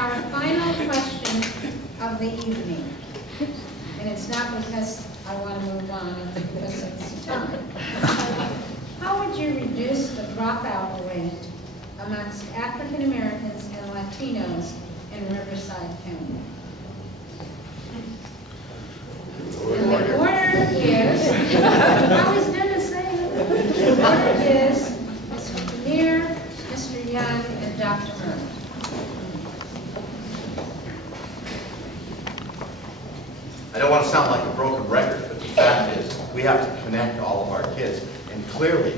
our final question of the evening. And it's not because I want to move on, it's because it's time. How would you reduce the dropout rate amongst African Americans and Latinos in Riverside County? And the order is, I was going to say, the order is Mr. Demir, Mr. Young, and Dr. Murray. I don't want to sound like a broken record, but the fact is we have to connect all of our kids. And clearly,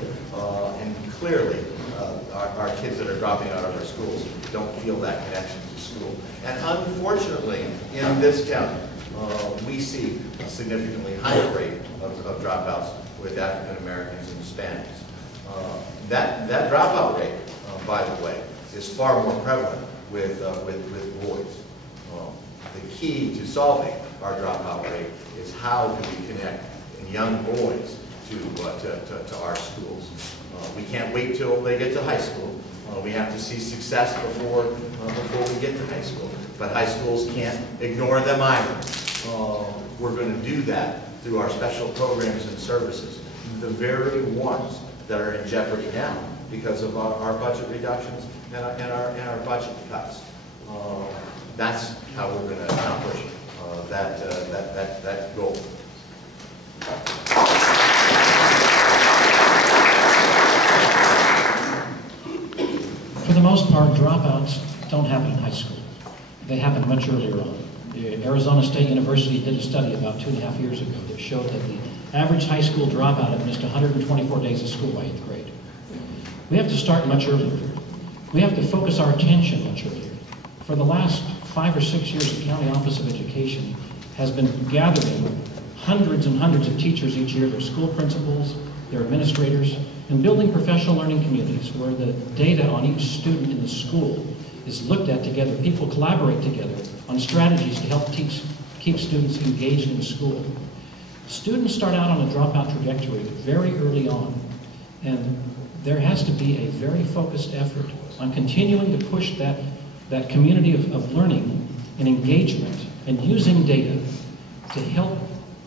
our kids that are dropping out of our schools don't feel that connection to school. And unfortunately, in this county, we see a significantly higher rate of dropouts with African Americans and Hispanics. That dropout rate, by the way, is far more prevalent with boys. The key to solving our dropout rate is how do we connect young boys to our schools. We can't wait till they get to high school. We have to see success before we get to high school. But high schools can't ignore them either. We're going to do that through our special programs and services, the very ones that are in jeopardy now because of our budget reductions and our budget cuts. That's how we're going to accomplish that goal. For the most part, dropouts don't happen in high school. They happen much earlier on. The Arizona State University did a study about 2.5 years ago that showed that the average high school dropout had missed 124 days of school by 8th grade. We have to start much earlier. We have to focus our attention much earlier. For the last 5 or 6 years, the County Office of Education has been gathering hundreds and hundreds of teachers each year, their school principals, their administrators, and building professional learning communities where the data on each student in the school is looked at together. People collaborate together on strategies to help keep students engaged in school. Students start out on a dropout trajectory very early on, and there has to be a very focused effort on continuing to push that community of learning and engagement and using data to help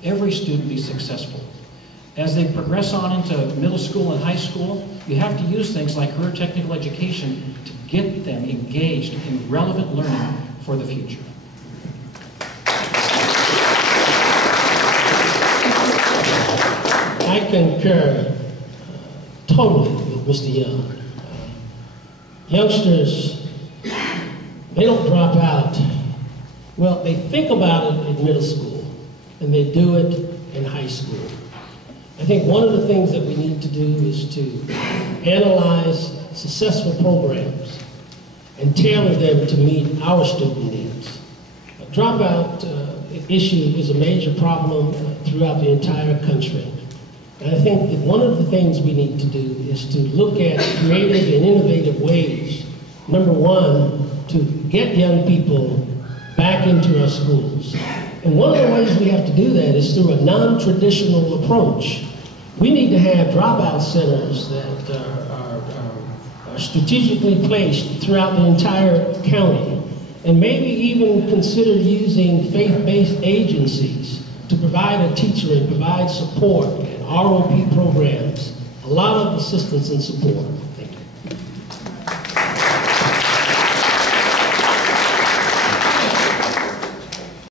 every student be successful. As they progress on into middle school and high school, you have to use things like career technical education to get them engaged in relevant learning for the future. I concur totally with Mr. Young. Youngsters, they don't drop out. Well, they think about it in middle school, and they do it in high school. I think one of the things that we need to do is to analyze successful programs and tailor them to meet our student needs. A dropout issue is a major problem throughout the entire country. And I think that one of the things we need to do is to look at creative and innovative ways, number one, to get young people back into our schools. And one of the ways we have to do that is through a non-traditional approach. We need to have dropout centers that are strategically placed throughout the entire county, and maybe even consider using faith-based agencies to provide a teacher and provide support and ROP programs, a lot of assistance and support.